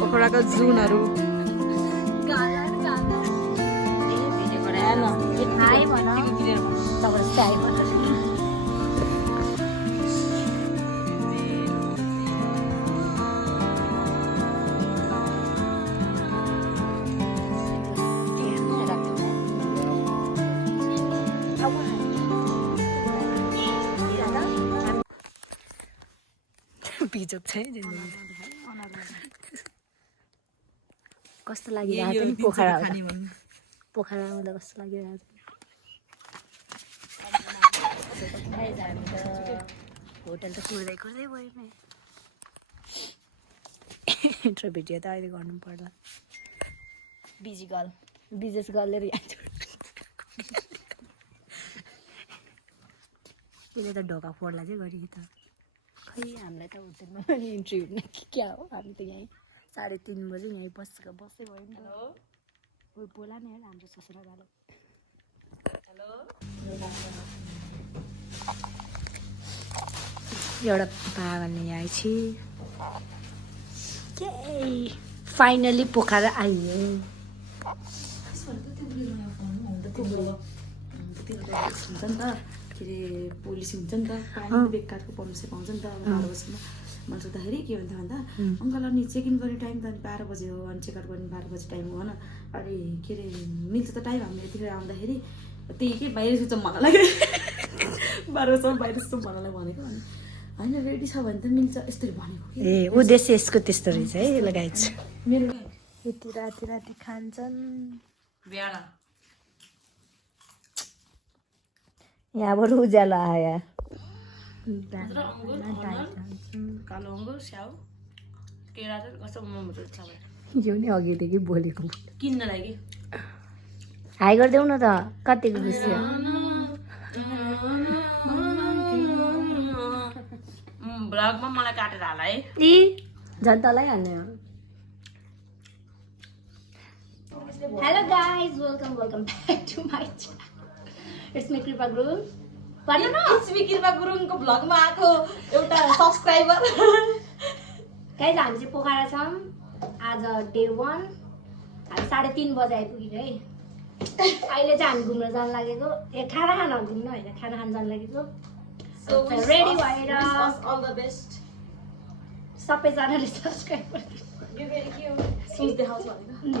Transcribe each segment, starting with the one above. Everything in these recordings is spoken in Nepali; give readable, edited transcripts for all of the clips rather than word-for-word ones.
पोखराको जुनहरू बिजोक छ कस्तो लागिरहेको नि पोखरा आउँदा कस्तो लागिरहेको होटल त कुर्दै गयो नि इन्ट्रो भिडियो त अहिले गर्नु पर्ला बिजनेस गर्ले त्यसले त ढोका फोड्ला चाहिँ गरेको त खै हामीलाई त होटेलमा पनि इन्ट्री हुन कि क्या हो हामी त यहीँ 3:30 बजे यहीँ बसै भयो नि त बोला नि हाम्रो ससुराले एउटा पागलले आएछि के फाइनली पोखरा आइयो के अरे पोलिस हुन्छ नि त बेकारको पम्से पाउँछ नि त 12 बजीमा मैले सोद्धाखेरि के भन्दा अङ्कल अनि चेक इन गर्ने टाइम त 12 बजे हो अनि चेकआउट गर्ने 12 बजी टाइम हो न अरे के अरे मिल्छ त टाइम हामीले यतिखेर आउँदाखेरि त्यही के बाहिर सुत्छ मलाई लाग्यो 12 बजीसम्म बाहिर सुत्छ मलाई भनेको अनि होइन रेडी छ भने त मिल्छ यस्तरी भनेको ए उद्देश्य यसको त्यस्तो रहेछ है लगाइछ मेरो यति राति खान्छन् ब्याडा यहाँबाट उज्यालो आयो कालो अङ्गुर स्याउ केरा चाहिँ कस्तो मोमो छ यो नि अघिदेखि बोलेको किन्न लागि हाई गरिदेऊ न त कतिको खुसी ब्लगमा मलाई काटेर हाल है इ जनतालाई हाल्ने हो hello guys welcome back to my channel it's me Kripa Gurung भन्नु न इट्स मी कृपा गुरुङको ब्लगमा आएको एउटा सब्स्क्राइबर गाइज हामी चाहिँ पोखरा छौँ आज डे 1 हामी 3:30 बजे आइपुग्यो है अहिले चाहिँ हामी घुम्न जान लागेको खाना खान घुम्न होइन खाना खान जान लागेको रेडी भएर अल द बेस्ट सबैजनाले सब्सक्राइब गरिदिनु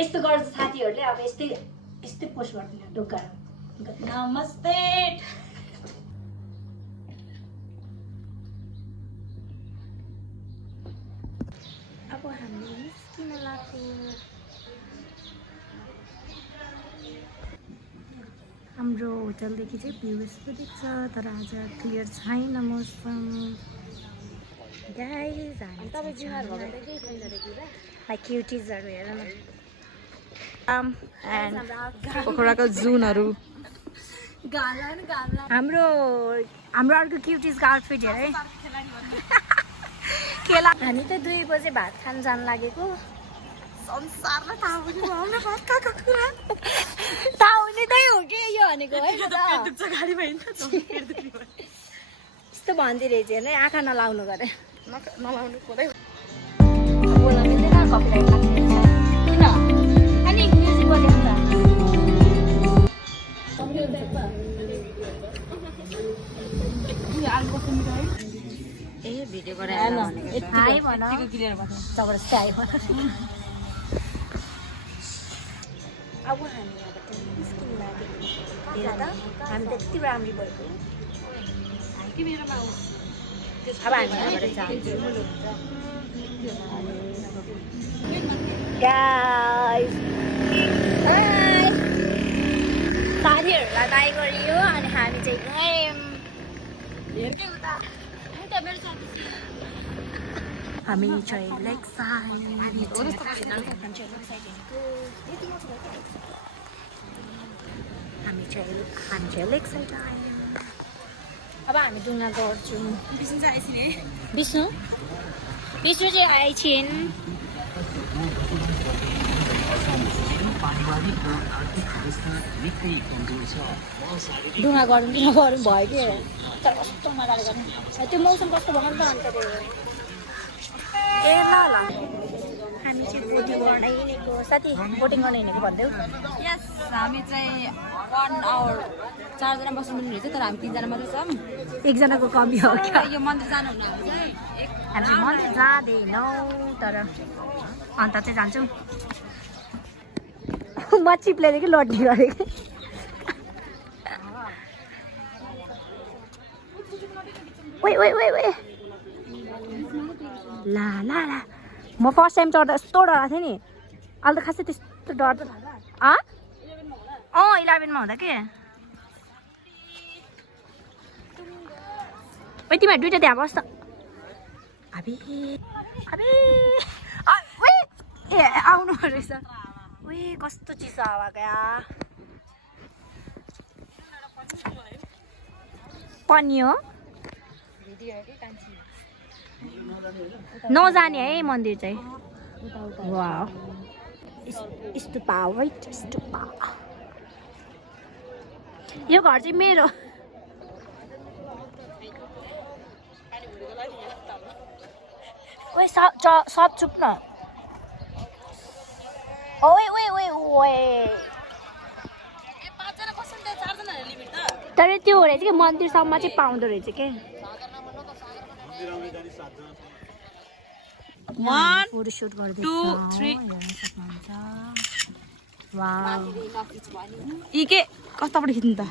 यस्तो गर्छ साथीहरूले अब यस्तै पोस्ट गर्दिनु ढोका नमस्ते अब हामी निस्किन लाग्यो हाम्रो होटलदेखि चाहिँ भ्यू यस्तो देख्छ तर आज क्लियर छैन मौसम गाइज हामी क्युटिजहरू हेर न पोखराको जुनहरू हाम्रो अर्को क्युटिजको आउटफिट हेर है हामी त 2 बजे भात खान जान लागेको संसारमा थाहा हुने भात खाएको कुरा थाहा हुने त्यही हो कि यो भनेको है यस्तो भन्दै रहेछ हेर्नु आँखा नलाउनु गरे नलाउनु पऱ्यो बोल्न मिल्दैन कपिराइट लाग्छ किन अनि म्युजिक बजाउनु ए भिडियो गराएर हाई भन जबरजस्ती हाई भन अब हामी यहाँबाट निस्किन लाग्यो हेर त हामी त यति राम्री भएको अब हामी यहाँबाट जान्छौँ गाइस साथीहरूलाई बाई गरियो अनि हामी चाहिँ गयौँ हामी चाहिँ लेक साइड लेक साइड आयौँ अब हामी डुङ्गा गर्छौँ विष्णु चाहिँ आइछिन् डुङ्गा गरौँ भयो कि तर कस्तो मजाले गर्नु त्यो मौसम कस्तो भयो नि त अन्त ए हामी चाहिँ बोटिङ गर्न हिँडेको साथी बोटिङ गर्न हिँडेको भन्दै यस हामी चाहिँ 1 आवर 4 जना बस्नु मिल्ने रहेछ तर हामी 3 जना मात्रै छौँ एकजनाको कमी हो क्या यो मन्दिर जानु हुन हामी चाहिँ हामी मन्दिर जाँदैनौँ तर अन्त चाहिँ जान्छौँ म चिप्लेर कि लड्ने गरेको ओइ ओइ ओइ ओइ ला ला ला म फर्स्ट टाइम चढ्दा यस्तो डराएको थिएँ नि अहिले त खासै त्यस्तो डर त 11मा हुँदा के ओइ तिमीहरू दुइटा त्यहाँ बस् त अबे अबे ओइ ए आउनु रहेछ ओइ कस्तो चिसो हावा क्या पनि हो नजाने है मन्दिर चाहिँ वाउ स्तुपा वाइट स्तुपा यो घर चाहिँ मेरो ओइ सब चुप न ओइ ओइ ओइ ओइ तर त्यो रहेछ कि मन्दिरसम्म चाहिँ पाउँदो रहेछ के फोटो सुट गर्दै 2 3 वाउ ई के कताबाट खिच्नु त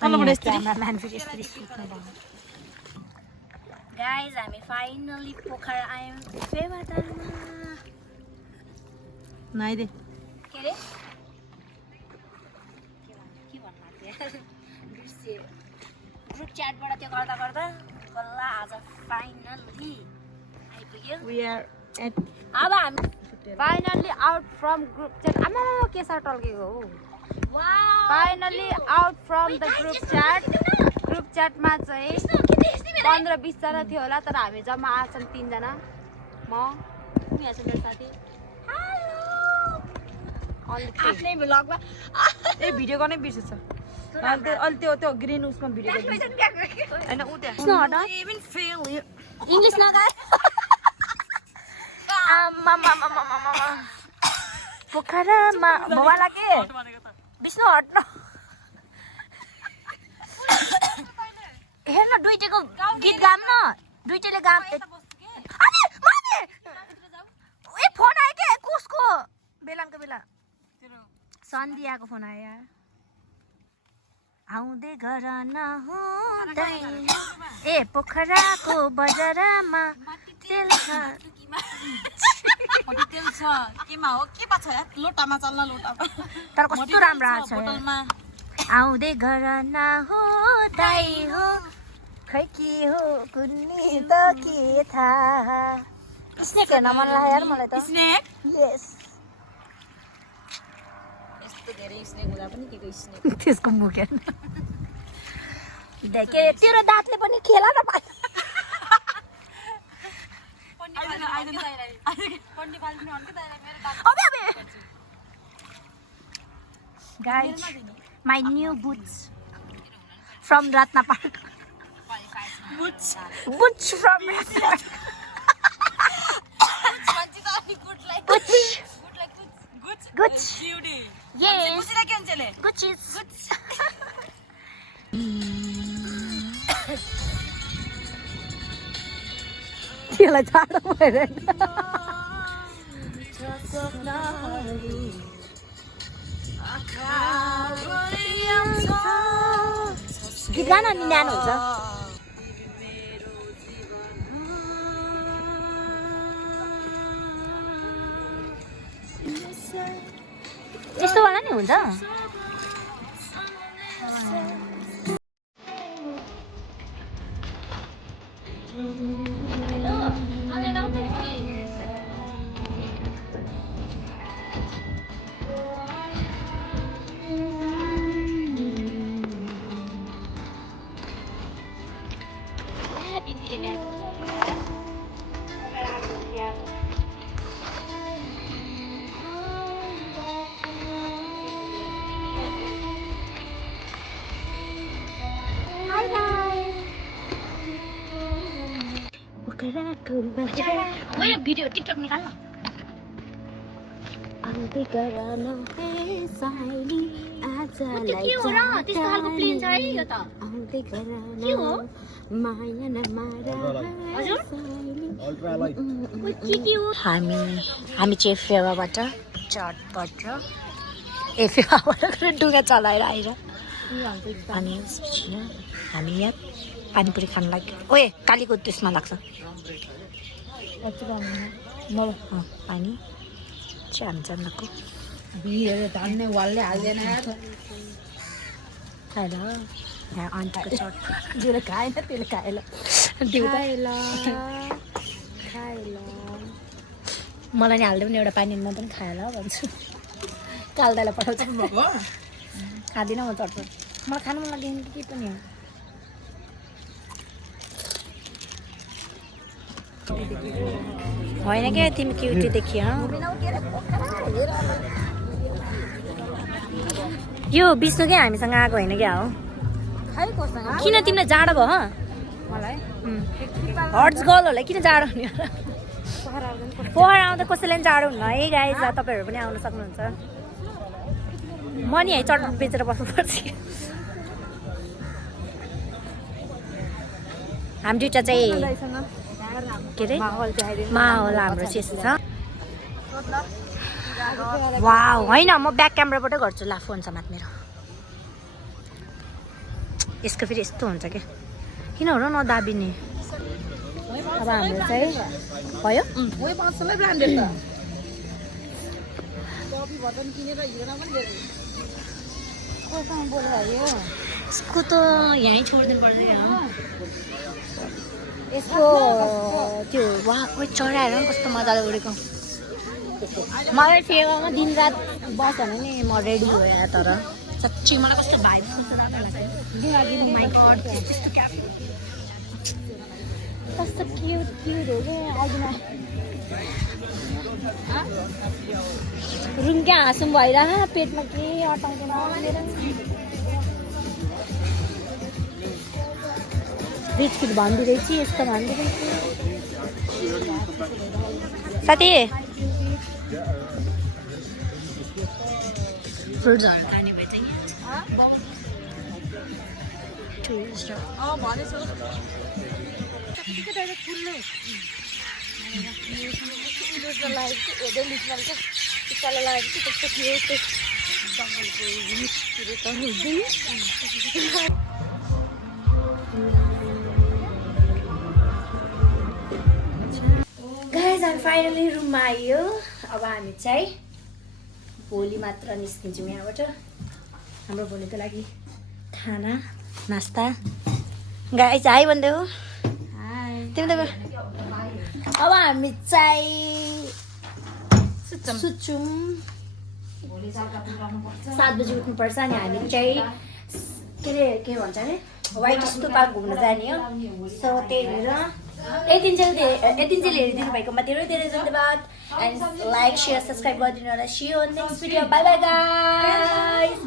तलबाट यस्तो क्यामेराम्यान फेरि यस्तो गाइज हामी फाइनली पोखरा आयौँ फेवातालमा नाइदे के अरे के भन्नु दृश्य ग्रुप च्याटबाट त्यो गर्दा गर्दा बल्ल आज फाइनली आइपुग्यो we are at अब हामी finally out from group chat आमा के सार टल्केको हो finally out from the group च्याटमा चाहिँ 15-20 जना थियो होला तर हामी जम्मा आछौँ 3 जना म यहाँ छ मेरो साथी आफ्नै भ्लगमा ए भिडियो गर्नै बिर्सेछ अलि त्यो ग्रीन उसमा भिडियो गर्नु हैन उ त्यहाँ इभन फेल इङ्ग्लिस नगाए पोखरामा भवाला के विष्णु हट्न हेर्न दुईटैको गीत गाम न दुईटैले गाम ए फोन आयो के कसको बेलाको बेला सन्धियाको फोन आयो यार आउँदै घर नहुँदै ए पोखराको बजारमा तेल छ तेल छ केमा हो के पाछ यार लोटामा चल्न लोटामा तर कस्तो राम्रो आछ बोतलमा आउँदै घर नहुँदै हो खै के हो कुन्नी त के थाहा स्नेक हेर्न मन लाग्यो यार मलाई त स्नेक यस यस्तो धेरै स्नेक हुँदा पनि के स्नेक त्यसको मुख हेर्न देखे तेरो दाँतले पनि खेला न पाइ Guys, my new boots from Ratna Park. Boots from Ratna Park. Gucci. Yes. Gucci. त्यसलाई जाडो भएर गीत गान नि न्यानो हुन्छ यस्तो वाला नि हुन्छ भिडियो टिकटक निकाल्नु आउँदै गर न हे साइली आजलाई के हो र त्यस्तो खालको प्लेन छ है यो त आउँदै गर के हो माया नमार हजुर के हो हामी चाहिँ फेवाबाट चटपट र फेवाबाट डुगा चलाएर आएर अनि हामी यहाँ पानीपुरी खान लाग्यो ओए कालीको त्यसमा लाग्छ पानी चाहिँ हामी जान्नको भिडहरू धान्ने वालले हाल्दैन खाएर यहाँ आन्टीको चट जसले खाएन त्यसले खाएन मलाई नि हाल्दै पनि एउटा पानी म पनि खाएर भन्छु कालदालाई पठाउँछ खाँदिनँ म चटपट मलाई खानु मन लाग्दैन के पनि हो होइन क्या तिमी क्युटी देखियो यो विष्णु क्या हामीसँग आएको होइन क्या हो किन तिमीलाई जाडो भयो हट्स गर्ल होला किन जाडो हुने होला पोखरा आउँदा कसैलाई पनि जाडो हुन्न है गाइज तपाईँहरू पनि आउन सक्नुहुन्छ म नि है चटपट बेचेर बस्नुपर्छ हामी दुइटा चाहिँ के अरे माहौल हाम्रो चाहिँ यस्तो छ वाउ होइन म ब्याक क्यामेराबाटै गर्छु ला फोन समात मेरो यसको फेरि यस्तो हुन्छ क्या किन हो र नदाबिने अब हाम्रो चाहिँ भयो यसको त यहीँ छोडिदिनु पर्दैन यसको त्यो वा चढाएर पनि कस्तो मजाले उडेको मलाई फेवामा दिनरात बस भने नि म रेडी भएँ तर साँच्ची मलाई कस्तो भाइ कस्तो राम्रो लाग्छ कस्तो क्युट क्युट हो क्या अघि रुङ्ग्या हाँसौँ भइरह पेटमा के अटाउँदैन रिच फिट भनिदिँदैछ यस्तो भनिदिँदैछ साथी फ्रुट्सहरू खाने भए चाहिँ गाइज हामी फाइनली रुममा आइयो अब हामी चाहिँ भोलि मात्र निस्किन्छौँ यहाँबाट हाम्रो भोलिको लागि खाना नास्ता गाइज हाई भन्दै हो तिमी त अब हामी चाहिँ सुत्छौँ 7 बजी उठ्नुपर्छ अनि हामी चाहिँ के भन्छ अरे वाइट स्तूपा घुम्न जाने हो सो त्यही भएर यतिन्जेल हेरिदिनु भएकोमा धेरै धेरै धन्यवाद एन्ड लाइक सेयर सब्सक्राइब गरिदिनु होला see you next video bye bye guys